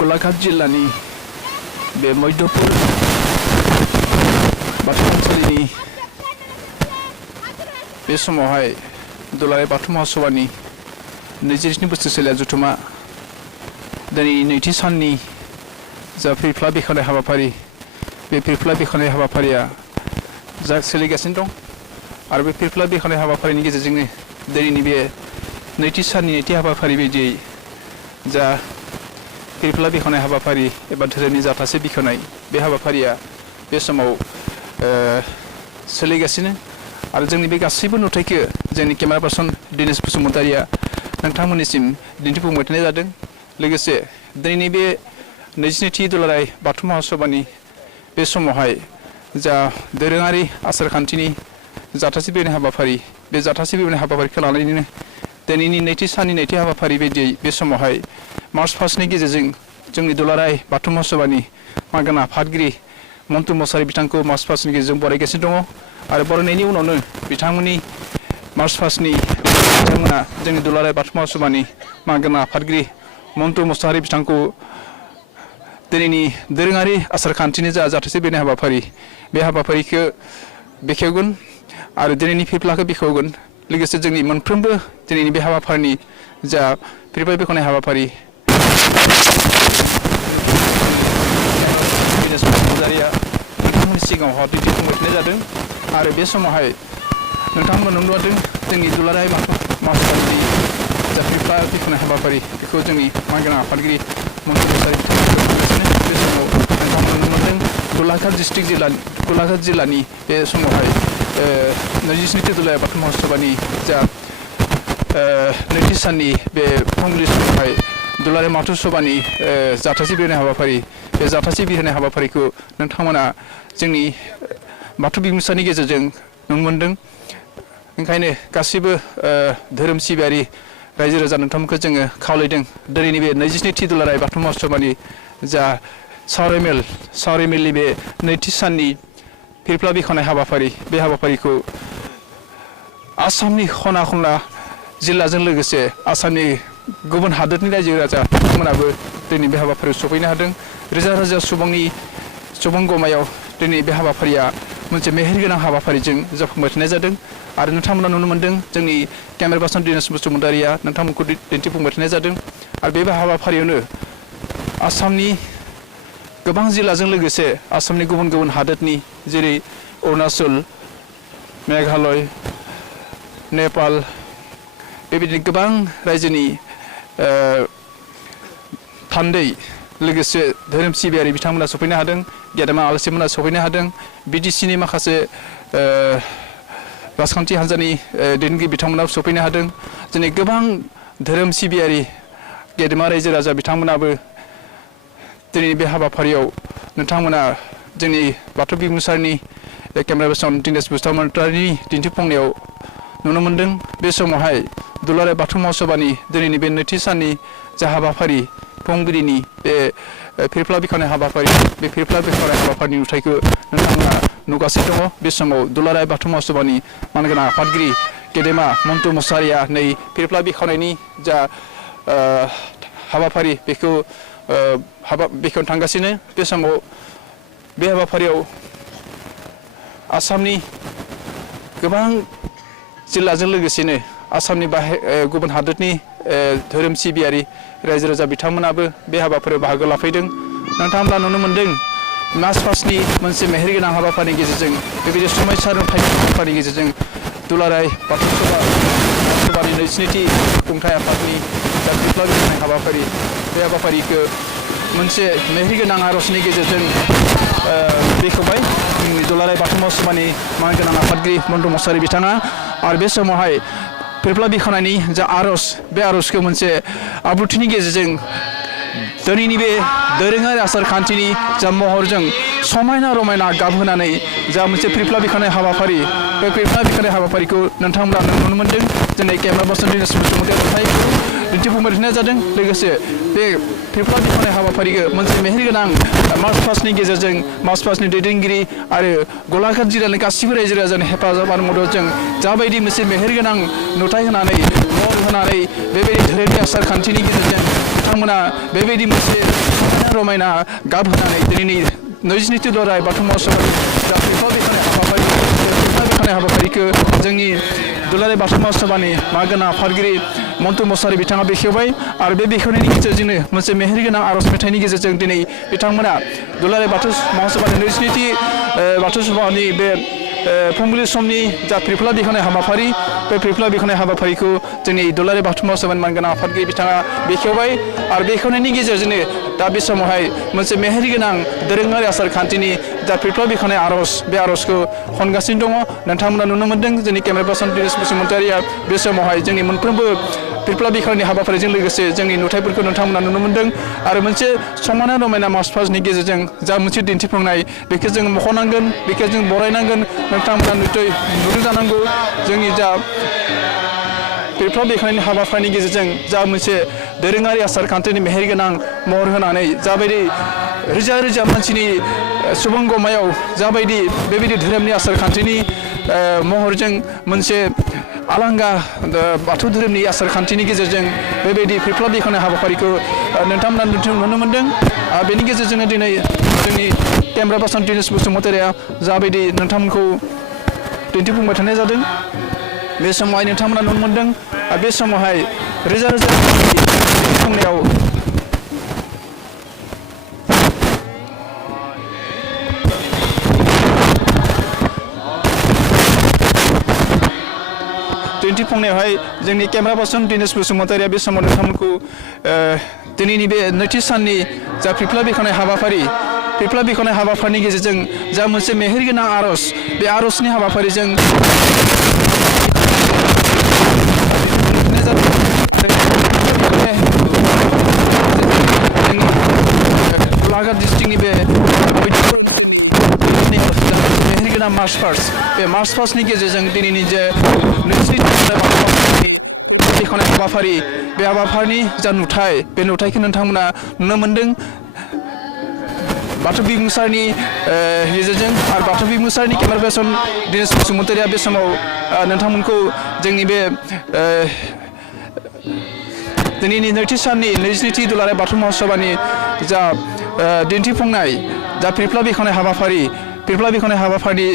गलाघाट जिल्लानि बे मैधपुर बाथौ थानसालिनि बे समावहाय दुलाराय बाथौ महासभानि 27 बोसोरसोलिया जथुमा दिनै नैथि साननि जा फिरफ्ला बेखेवनाय हाबाफारि बे फिरफ्ला बेखेवनाय हाबाफारिया जा सोलिगासिनो दं आरो बे फिरफ्ला बेखेवनाय हाबाफारिनि गेजेरजोंनो दिनैनि बे नैथि साननि नैथि हाबाफारि बायदियै जा फिरफ्ला बेखेवनाय हाबाफारि एबा धोरोमनि जाथासे बेखेवनाय बे हाबाफारिया बे समाव सोलिगासिनो आरो जोंनि बे गासैबो नुथायखौ जोंनि केमेरा पार्सन दिनेश बसुमतारिया नोंथांमोननिसिम दिन्थिफुंबाय थानाय जादों। लोगोसे दिनैनि बे 22थि दुलाराय बाथौ महासभानि बे समावहाय जा दोरोङारि आसारखान्थिनि जाथासे बेखेवनाय हाबाफारि बे जाथासे बेखेवनाय हाबाफारिखौ लानानैनो दिनैनि नैथि साननि नैथि हाबाफारि बायदियै बे समावहाय मार्च पास्टनि गेजेरजों जोंनि दुलाराय बाथौ महासभानि मानगोनां आफादगिरि मन्टु मसाहारि बिथांखौ मार्च पास्टनि गेजेरजों बरायगासिनो दङ आरो बरायनायनि उनावनो बिथांमोननि मार्च पास्टनि बिथांमोना जोंनि दुलाराय बाथौ महासभानि मानगोनां आफादगिरि मन्टु मसाहारि बिथांखौ दिनैनि दोरोङारि आसारखान्थिनि जा जाथासे बेखेवनाय हाबाफारि बे हाबाफारिखौ बेखेवगोन आरो दिनैनि फिरफ्लाखौ बेखेवगोन। लोगोसे जोंनि मोनफ्रोमबो दिनैनि बे हाबाफारिनि जा फिरफ्ला बेखेवनाय हाबाफारि नोंथांमोननि सिगाङाव दिन्थिफुंबाय थानाय जादों आरो बे समावहाय नोंथांमोन नुदों जोंनि दुलाराय बाथौ महासभानि जा फिरफ्ला बेखेवनाय हाबाफारि बेखौ जोंनि मानगोनां आफादगिरि मन्टु मसाहारि बिथांमोना बे समाव नोंथांमोन नुनो मोनदों गलाघाट जिल्लानि बे समावहाय 27थि दुलाराय बाथौ महासभानि जा नैथि साननि बे फुंबिलि समावहाय दुलाराय बाथौ सभानि जाथासे बेखेवनाय हाबाफारि बे जाथासे बेखेवनाय हाबाफारिखौ नोंथांमोना जोंनि बाथौ बिबुंसारनि गेजेरजों नुनो मोनदों। ओंखायनो गासैबो धोरोम सिबियारि रायजो राजा नोंथांमोनखौ जोङो खावलायदों दिनैनि बे 22थि दुलाराय बाथौ महासभानि जा सावराय मेलनि बे नैथि साननि फिरफ्ला बेखेवनाय हाबाफारि बे हाबाफारिखौ आसामनि खना खनला जिल्लाजों लोगोसे आसामनि गुबुन हादोरनि रायजो राजा बिथांमोनाबो दिनै बे हाबाफारियाव सफैनो हादों। रोजा रोजा सुबुं गमायाव दिनै बे हाबाफारिया मोनसे मेहेरगोनां हाबाफारिजों जाफुंबाय थानाय जादों आरो नोंथांमोना नुनो मोनदों जोंनि केमेरा पार्सन दिनेश बसुमतारिया नोंथांमोनखौ दिन्थिफुंबाय थानाय जादों आरो बे हाबाफारियावनो आसामनि गोबां जिल्लाजों लोगोसे आसामनि गुबुन गुबुन हादोरनि जेरै अरुणाचल मेघालय नेपाल बेबायदिनो गोबां रायजोनि थान्दै लोगोसे धोरोम सिबियारि बिथांमोना सफैनो हादों गेदेमा आलासिमोना सफैनो हादों BDCनि माखासे राजखान्थि हान्जानि दैदेनगिरि बिथांमोनाबो सफैनो हादों। दिनै गोबां धोरोम सिबियारि गेदेमा रायजो राजा बिथांमोनाबो दिनै बे हाबाफारियाव नोंथांमोना जोंनि बाथौ बिबुंसारनि केमेरा पार्सन दिनेश बसुमतारिनि दिन्थिफुंनायाव नुनो मोनदों। बे समावहाय दुलाराय बाथौ महासभानि दिनैनि बे नैथि साननि जा हाबाफारि फुंबिलिनि बे फिरफ्ला बेखेवनाय हाबाफारि बे फिरफ्ला बेखेवनाय हाबाफारिनि नुथायखौ नोंथांमोना नुगासिनो दङ। बे समाव दुलाराय बाथौ महासभानि मानगोनां आफादगिरि गेदेमा मन्टु मसाहारिया नै फिरफ्ला बेखेवनायनि जा हाबाफारि बेखौ बेखेवनो थांगासिनो। बे समाव बे हाबाफारियाव आसामनि गोबां जिल्लाजों लोगोसेनो आसामनि गुबुन हादोरनि धोरोम सिबियारि रायजो राजा बिथांमोनाबो बे हाबाफारियाव बाहागो लाफैदों। नोंथांमोना नुनो मोनदों मार्च पास्टनि मोनसे मेहेरगोनां हाबाफारिनि गेजेरजों बेबायदि समायसार नुथायनि हाबाफारिनि गेजेरजों दुलाराय बाथौ सभानि 22थि खुंथाय आफादनि जा फिरफ्ला बेखेवनाय हाबाफारि बे हाबाफारिखौ मोनसे मेहेरगोनां आरजनि गेजेरजों बेखेवबाय जोंनि दुलाराय बाथौ महासभानि मानगोनां आफादगिरि मन्टु मसाहारि बिथाङा आरो बे समावहाय फिरफ्ला बेखेवनायनि जा आरज बे आरजखौ मोनसे आब्रुथिनि गेजेरजों दिनैनि बे दोरोङारि आसारखान्थिनि जा महरजों समायना रमायना गाबहोनानै जा मोनसे फिरफ्ला बेखेवनाय हाबाफारि बे फिरफ्ला बेखेवनाय हाबाफारिखौ नोंथांमोना नुनो मोनदों। दिनै केमेरा पार्सन दिनेश बसुमतारिया दिन्थिफुंबाय थानाय जादों। लोगोसे बे फिरफ्ला बेखेवनाय हाबाफारिखौ मोनसे मेहेरगोनां मार्च पास्टनि गेजेरजों मार्च पास्टनि दैदेनगिरि आरो गलाघाट जिल्लानि गासिबो रायजो राजानि हेफाजाब आरो मददजों जाबायदि मोनसे मेहेरगोनां नुथाय होनानै महर होनानै बेबायदि धोरोमनि आसार खान्थिनि गेजेरजों बिथांमोना बेबायदि मोनसे समायना रमायना गाब होनानै दिनैनि 22 दुलाराय बाथौ महोत्सबनि जा बिफाव बेखानाय हाबाफारि बिफाव बेखानाय हाबाफारिखौ जोंनि दुलाराय बाथौ महोत्सबनि मागोना आफादगिरि मन्टु मोसाहारि बिथाङा बेखेवबाय आरो बे बेखेवनायनि गेजेरजोंनो मोनसे मेहेरगोनां आर'ज मेथाइनि गेजेरजों दिनै बिथांमोना दुलाराय बाथौ महोत्सबनि 22थि बाथौ सभानि बे फुंबिलि समनि जा फिरफिला बेखेवनाय हाबाफारि बे फिरफिला बेखेवनाय हाबाफारिखौ जोंनि दुलाराय बाथौ महोत्सबनि मानगोनां आफादगिरि बिथाङा बेखेवबाय आरो बेखेवनायनि गेजेरजोंनो दा बे समावहाय मोनसे मेहेरगोनां दोरोङारि आसार खान्थिनि जा फिरफिला बेखेवनाय आर'ज बे आर'जखौ खनगासिनो दङ नोंथांमोना नुनो मोन्दों जोंनि केमेरा पार्सन दिनेश बसुमतारिया बे समावहाय जोंनि मोनफ्रोमबो फिरफिला बेखेवनायनि हाबाफारिजों लोगोसे जोंनि नुथायफोरखौ नोंथांमोना नुनो मोन्दों आरो मोनसे समायना रमायना मार्च पास्टनि गेजेरजों जा मोनसे दिन्थिफुंनाय बेखौ जों मख'नांगोन बेखौ जों बरायनांगोन नोंथांमोना नुदों जानांगौ जोंनि जा फिरफिला बेखेवनायनि हाबाफारिनि गेजेरजों जा मोनसे दोरोङारि आसार खान्थिनि मेहेरगोनां महर होनानै जाबायदि रोजा रोजा मानसिनि सुबुं गमायाव जाबायदि बेबायदि धोरोमनि आसार खान्थिनि महरजों मोनसे आलांगा बाथौ धोरोमनि आसार खान्थिनि गेजेरजों बेबायदि फिरफिला बेखेवनाय हाबाफारिखौ नोंथांमोना नुनो मोन्दों बेनि गेजेरजोंनो दिनै जोंनि केमेरा पार्सन दिनेश बसुमतारिया जाबायदि नोंथांमोनखौ दिन्थिफुंबाय थानाय जादों बे समावहाय नोंथांमोना नुनो मोन्दों बे समावहाय रोजा रोजा दिन्थिफुंनायाव दिन्थिफुंनायावहाय जोंनि केमेरा पार्सन दिनेश बसुमतारिया बे समाव नोंथांमोनखौ दिनैनि बे नैथि साननि जा फिरफिला बेखेवनाय हाबाफारि फिरफिला बेखेवनाय हाबाफारिनि गेजेरजों जा मोनसे मेहेरगोनां आर'ज बे आर'जनि हाबाफारिजों गलाघाट डिस्ट्रिक्टनि बे मेहेरगोनां मार्च पास्ट बे मार्च पास्टनि गेजेरजों दिनैनि जे बेखेवनाय हाबाफारि बे हाबाफारिनि जा नुथाय बे नुथायखौ नोंथांमोना नुनो मोन्दों बाथौ बिबुंसारनि गेजेरजों आरो बाथौ बिबुंसारनि केमेरा पार्सन दिनेश बसुमतारिया बे समाव नोंथांमोनखौ जोंनि बे दिनैनि नैथि साननि 22थि दुलाराय बाथौ महोत्सबनि जा दिन्थिफुंनाय जा फिरफिला बेखेवनाय हाबाफारि फिरफिला बेखेवनाय हाबाफारि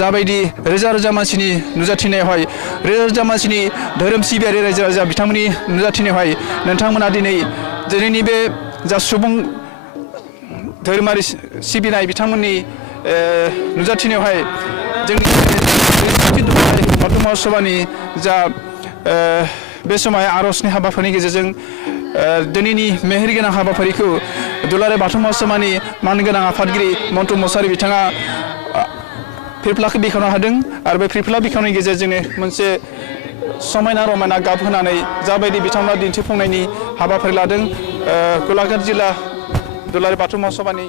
जाबायदि रोजा रोजा मानसिनि नुजाथिनायावहाय रोजा रोजा मानसिनि धोरोम सिबियारि रायजो राजा बिथांमोननि नुजाथिनायावहाय नोंथांमोना दिनैनि बे जा सुबुं धोरोमारि सिबिनाय बिथांमोननि नुजाथिनायावहाय जोंनि बाथौ महोत्सबनि जा बे समाव आर'जनि हाबाफारिनि गेजेरजों दिनैनि मेहेरगोनां हाबाफारिखौ दुलाराय बाथौ महोत्सबनि मानगोनां आफादगिरि मन्टु मोसाहारि बिथाङा फिरफिलाखौ बेखेवनो हादों आरो बे फिरफिला बेखेवनायनि गेजेरजोंनो मोनसे समायना रमायना गाब होनानै जाबायदि बिथांमोना दिन्थिफुंनायनि हाबाफारि लादों गलाघाट जिल्ला दुलाराय बाथौ महोत्सबनि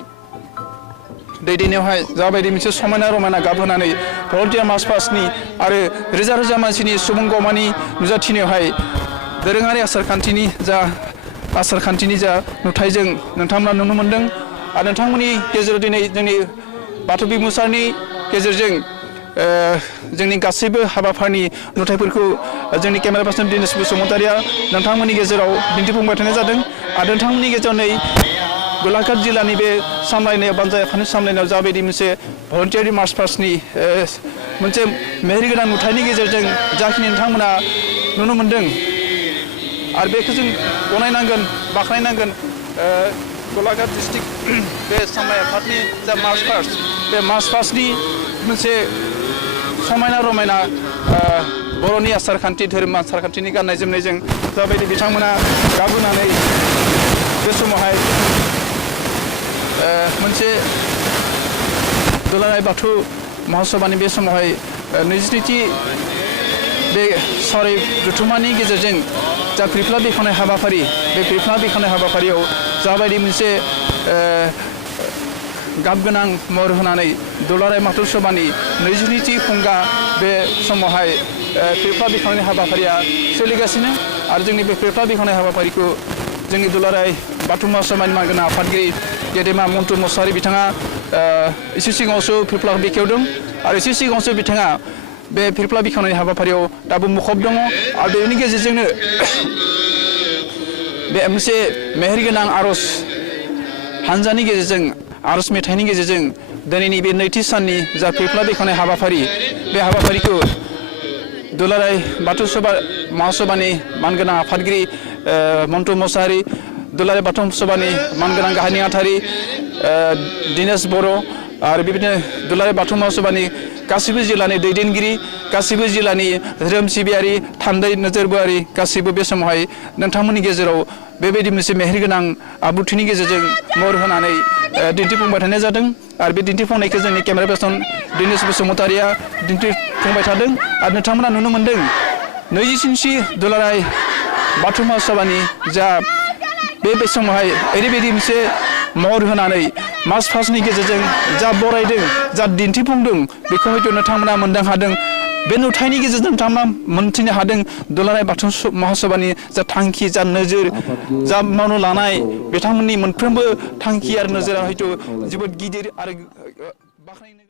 दैदेननायावहाय जाबायदि मोनसे समायना रमायना गाब होनानै भलन्टियार मार्च पास्टनि आरो रोजा रोजा मानसिनि सुबुं गमानि नुजाथिनायावहाय दोरोङारि आसार खान्थिनि जा नुथायजों नोंथांमोना नुनो मोन्दों आरो नोंथांमोननि गेजेराव दिनै जोंनि बाथौ बिबुंसारनि गेजेरजों जोंनि गासैबो हाबाफारिनि नुथायफोरखौ जोंनि केमेरा पार्सन दिनेश बसुमतारिया नोंथांमोननि गेजेराव दिन्थिफुंबाय थानाय जादों आरो नोंथांमोननि गेजेराव नै गलाघाट जिल्लानि बे सामलायनायाव बानजाय आफादनि सामलायनायाव जाबायदि मोनसे भलन्टियारि मार्च पास्टनि मोनसे मेहेरगोनां नुथायनि गेजेरजों जाखिनि नोंथांमोना नुनो मोन्दों आरो बेखौ जों गनायनांगोन बाख्नायनांगोन गलाघाट डिस्ट्रिक्ट बे सामलाय आफादनि जा मार्च पास्ट बे मार्च पास्टनि मोनसे समायना रमायना बर'नि आसार खान्थि धोरोम आसार खान्थिनि गाननाय जोमनायजों जाबायदि बिथांमोना गाबहोनानै बे समावहाय मोनसे दुलाराय बाथौ महोत्सबनि बे समावहाय 22थि बे सावराय जथुम्मानि गेजेरजों जा फिरफिला बेखेवनाय हाबाफारि बे फिरफिला बेखेवनाय हाबाफारियाव जाबायदि मोनसे गाब गोनां महर होनानै दुलाराय बाथौ सभानि 22थि खुंगा बे समावहाय फिरफिला बेखेवनाय हाबाफारिया सोलिगासिनो आरो जोंनि बे फिरफिला बेखेवनाय हाबाफारिखौ जोंनि दुलाराय बाथौ महोत्सबनि मानगोनां आफादगिरि गेदेमा मन्टु मोसाहारि बिथाङा एसे सिगाङावसो फिरफिला बेखेवदों आरो एसे सिगाङावसो बिथाङा बे फिरफिला बेखेवनायनि हाबाफारियाव दाबो मुखुब दङ आरो बेनि गेजेरजोंनो बे मोनसे मेहेरगोनां आर'ज हानजानि गेजेरजों आर'ज मेथाइनि गेजेरजों दिनैनि बे नैथि साननि जा फेफ्ला दैखांनाय हाबाफारि बे हाबाफारिखौ दुलाराय बाथौ सभा महासभानि मानगोनां आफादगिरि मन्टु मोसाहारि दुलाराय बाथौ सभानि मानगोनां गाहाय नेहाथारि दिनेश बर' आरो बेबायदिनो दुलाराय बाथौ महासभानि गासैबो जिल्लानि दैदेनगिरि गासैबो जिल्लानि धोरोम सिबियारि थान्दै नोजोरबोआरि गासैबो बे समावहाय नोंथांमोननि गेजेराव बेबायदि मोनसे मेहेरगोनां आब्रुथिनि गेजेरजों महर होनानै दिन्थिफुंबाय थानाय जादों आरो बे दिन्थिफुंनायखौ जोंनि केमेरा पार्सन दिनेश बसुमतारिया दिन्थिफुंबाय थादों आरो नोंथांमोना नुनो मोन्दों 20 दुलाराय बाथौ महासभानि जा बे समावहाय ओरैबायदि मोनसे महर होनानै मार्च पास्टनि गेजेरजों जा बरायदों जा दिन्थिफुंदों बेखौ हयथ' नोंथांमोना मोनदां हादों बे नुथायनि गेजेरजों नोंथांमोना मोनथिनो हादों दुलाराय बाथौ महासभानि जा थांखि जा नोजोर जा मावनो लानाय बिथांमोननि मोनफ्रोमबो थांखि आरो नोजोरा हयथ' जोबोद गिदिर आरो बाख्नायनो